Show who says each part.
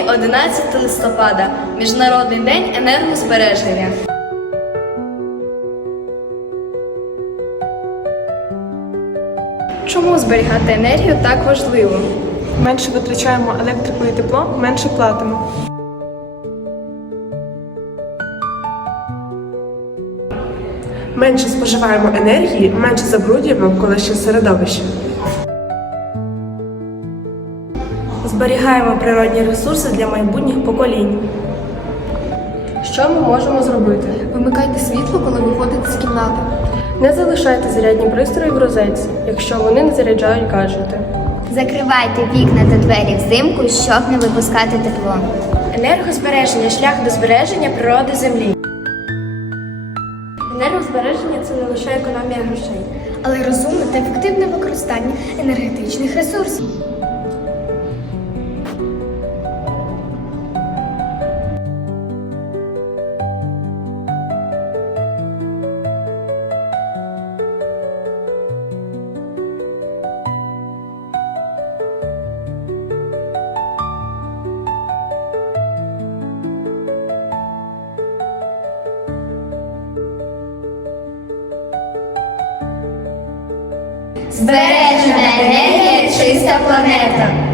Speaker 1: 11 листопада, Міжнародний день енергозбереження. Чому зберігати енергію так важливо?
Speaker 2: Менше витрачаємо електрику і тепло, менше платимо.
Speaker 3: Менше споживаємо енергії, менше забруднюємо навколишнє середовище.
Speaker 4: Зберігаємо природні ресурси для майбутніх поколінь.
Speaker 5: Що ми можемо зробити?
Speaker 6: Вимикайте світло, коли виходите з кімнати.
Speaker 5: Не залишайте зарядні пристрої в розетці, якщо вони не заряджають гаджети.
Speaker 7: Закривайте вікна та двері взимку, щоб не випускати тепло.
Speaker 4: Енергозбереження шлях до збереження природи землі.
Speaker 1: Енергозбереження це не лише економія грошей.
Speaker 6: Але розумне та ефективне використання енергетичних ресурсів.
Speaker 7: Збережена енергія чиста планета.